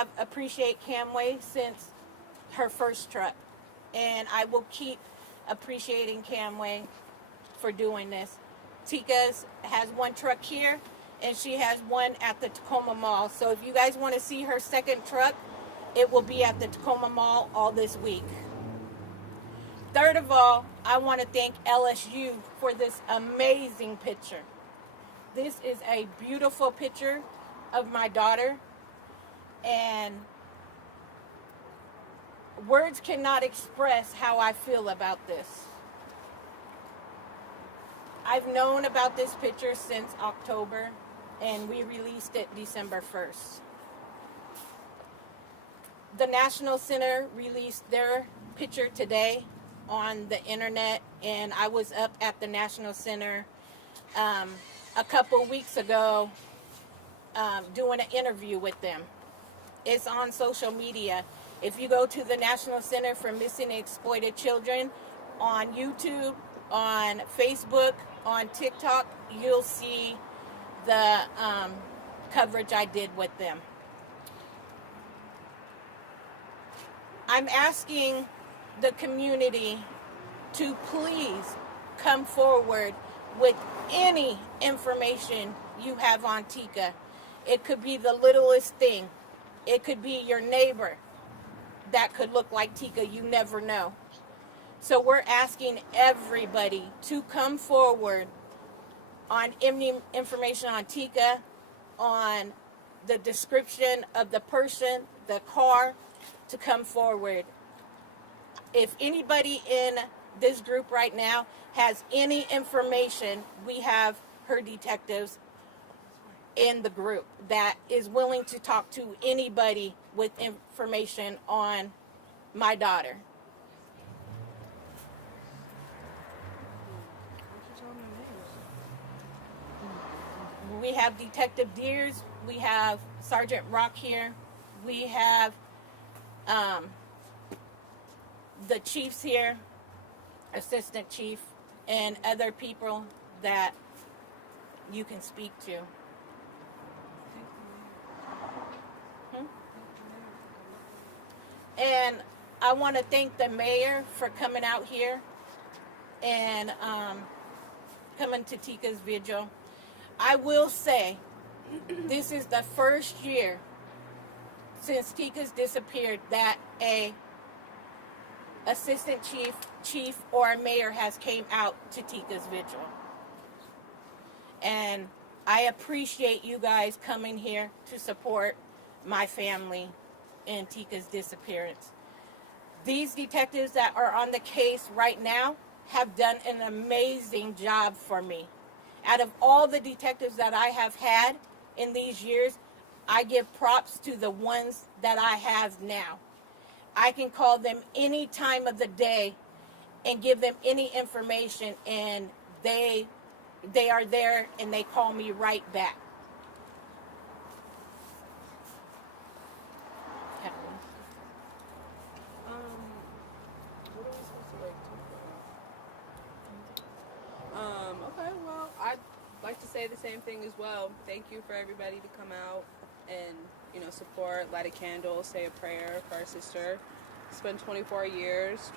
have appreciated Camway since her first truck, and I will keep appreciating Camway for doing this. Teekah has one truck here, and she has one at the Tacoma Mall. So if you guys want to see her second truck, it will be at the Tacoma Mall all this week. Third of all, I want to thank LSU for this amazing picture. This is a beautiful picture of my daughter, and words cannot express how I feel about this. I've known about this picture since October, and we released it December 1st. The National Center released their picture today on the internet, and I was up at the National Center a couple weeks ago doing an interview with them. It's on social media. If you go to the National Center for Missing and Exploited Children on YouTube, on Facebook, on TikTok, you'll see the coverage I did with them. I'm asking the community to please come forward with any information you have on Teekah. It could be the littlest thing. It could be your neighbor that could look like Teekah. You never know. So we're asking everybody to come forward on any information on Teekah, on the description of the person, the car, to come forward. If anybody in this group right now has any information, we have her detectives in the group that is willing to talk to anybody with information on my daughter. We have Detective Deers, we have Sergeant Rock here, we have the chiefs here, assistant chief, and other people that you can speak to. And I want to thank the mayor for coming out here and coming to Teekah's Vigil. I will say, this is the first year since Teekah's disappeared that a assistant chief, or a mayor has came out to Teekah's Vigil. And I appreciate you guys coming here to support my family in Teekah's disappearance. These detectives that are on the case right now have done an amazing job for me. Out of all the detectives that I have had in these years, I give props to the ones that I have now. I can call them any time of the day and give them any information, and they are there and they call me right back. What are we supposed to talk about? Okay, well, I'd like to say the same thing as well. Thank you for everybody to come out and, support, light a candle, say a prayer for our sister. It's been 24 years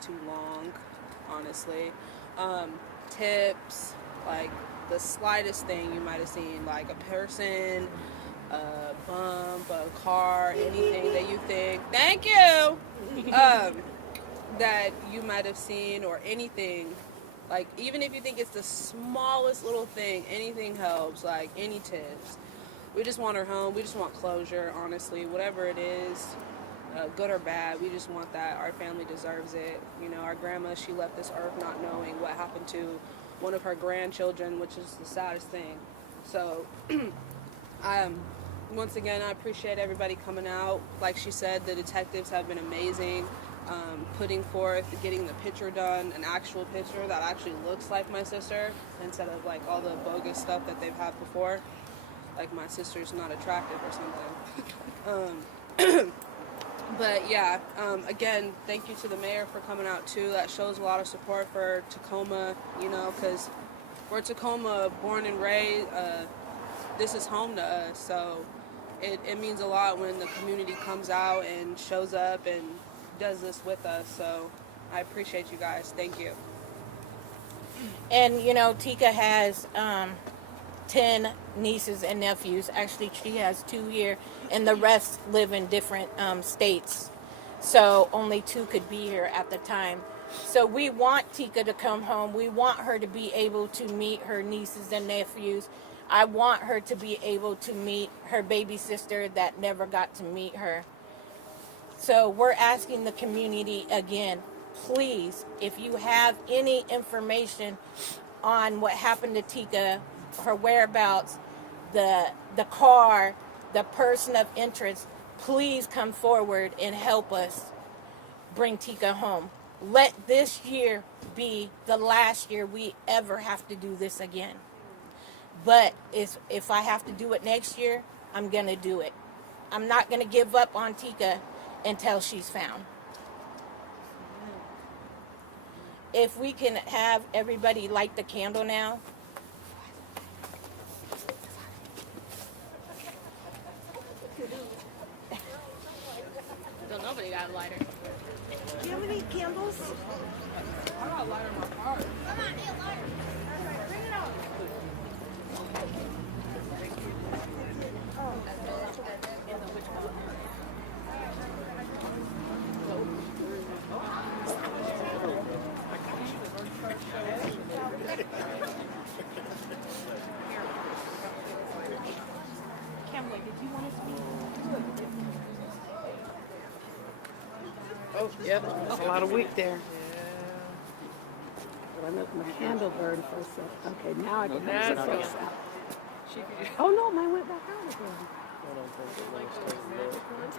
too long, honestly. Tips, like the slightest thing you might have seen, like a person, a bump, a car, anything that you think, thank you, that you might have seen, or anything, like even if you think it's the smallest little thing, anything helps, like any tips. We just want her home. We just want closure, honestly, whatever it is, good or bad. We just want that. Our family deserves it. Our grandma, she left this earth not knowing what happened to one of her grandchildren, which is the saddest thing. So, once again, I appreciate everybody coming out. Like she said, the detectives have been amazing, putting forth, getting the picture done, an actual picture that actually looks like my sister, instead of like all the bogus stuff that they've had before. Like my sister's not attractive or something. But yeah, again, thank you to the mayor for coming out too. That shows a lot of support for Tacoma, because we're Tacoma, born and raised. This is home to us. So it means a lot when the community comes out and shows up and does this with us. So I appreciate you guys. Thank you. And, you know, Teekah has 10 nieces and nephews. Actually, she has 2 here, and the rest live in different states. So only 2 could be here at the time. So we want Teekah to come home. We want her to be able to meet her nieces and nephews. I want her to be able to meet her baby sister that never got to meet her. So we're asking the community again, please, if you have any information on what happened to Teekah, her whereabouts, the car, the person of interest, please come forward and help us bring Teekah home. Let this year be the last year we ever have to do this again. But if I have to do it next year, I'm going to do it. I'm not going to give up on Teekah until she's found. If we can have everybody light the candle now. Don't nobody got a lighter. Do you have any candles? I got a lighter in my car. Come on, need a lighter. Bring it on. Oh, yep, that's a lot of wick there. But I let my candle burn for a second. Okay, now I can have the face out. Oh no, mine went back out again.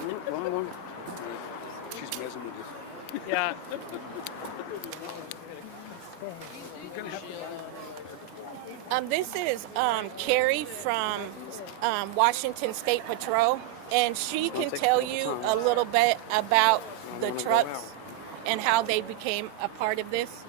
Nope, wrong one. She's messing with us. Yeah. This is Carrie from Washington State Patrol, and she can tell you a little bit about the trucks and how they became a part of this.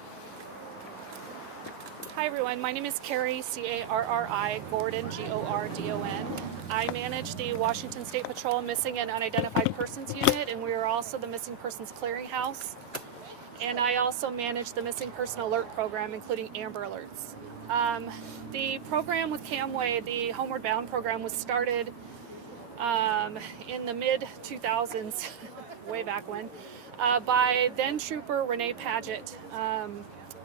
Hi everyone, my name is Carrie, C-A-R-R-I, Gordon, G-O-R-D-O-N. I manage the Washington State Patrol Missing and Unidentified Persons Unit, and we are also the Missing Persons Clearinghouse. And I also manage the Missing Person Alert Program, including Amber Alerts. The program with Camway, the Homeward Bound program, was started in the mid-2000s, way back when, by then Trooper Renee Paget.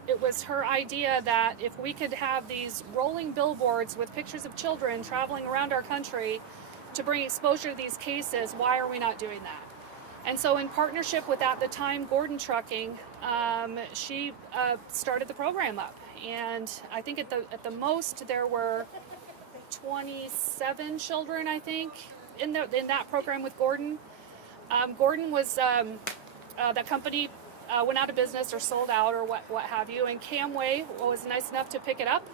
It was her idea that if we could have these rolling billboards with pictures of children traveling around our country to bring exposure to these cases, why are we not doing that? And so in partnership with, at the time, Gordon Trucking, she started the program up. And I think at the most there were 27 children, I think, in that program with Gordon. Gordon was, that company went out of business or sold out or what have you, and Camway was nice enough to pick it up.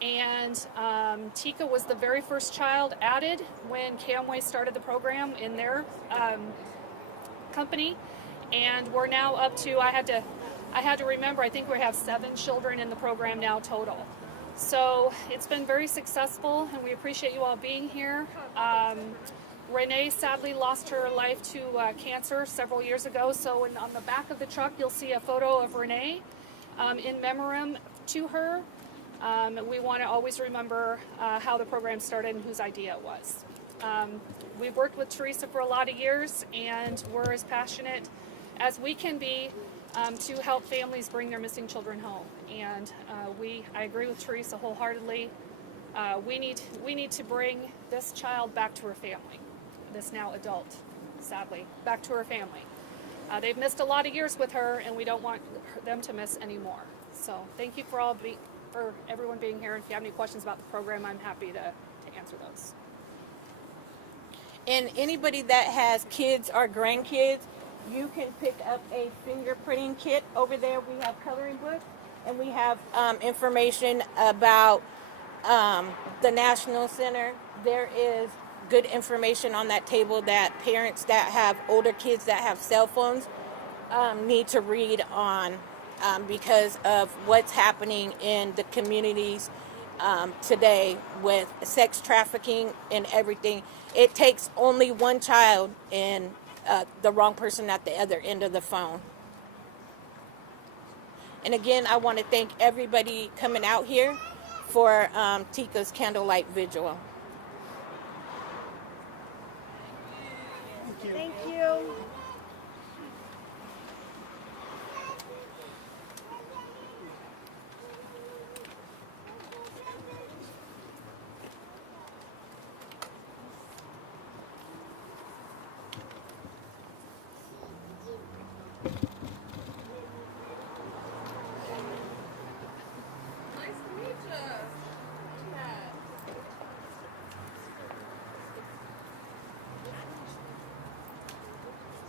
And Teekah was the very first child added when Camway started the program in their company, and we're now up to, I had to remember, I think we have 7 children in the program now total. So it's been very successful, and we appreciate you all being here. Renee sadly lost her life to cancer several years ago, so on the back of the truck you'll see a photo of Renee in memoriam to her. We want to always remember how the program started and whose idea it was. We've worked with Teresa for a lot of years, and we're as passionate as we can be to help families bring their missing children home. And I agree with Teresa wholeheartedly. We need to bring this child back to her family, this now adult, sadly, back to her family. They've missed a lot of years with her, and we don't want them to miss any more. So thank you for everyone being here. If you have any questions about the program, I'm happy to answer those. And anybody that has kids or grandkids, you can pick up a fingerprinting kit over there. We have coloring books, and we have information about the National Center. There is good information on that table that parents that have older kids that have cell phones need to read on because of what's happening in the communities today with sex trafficking and everything. It takes only one child and the wrong person at the other end of the phone. And again, I want to thank everybody coming out here for Teekah's Candlelight Vigil. Thank you.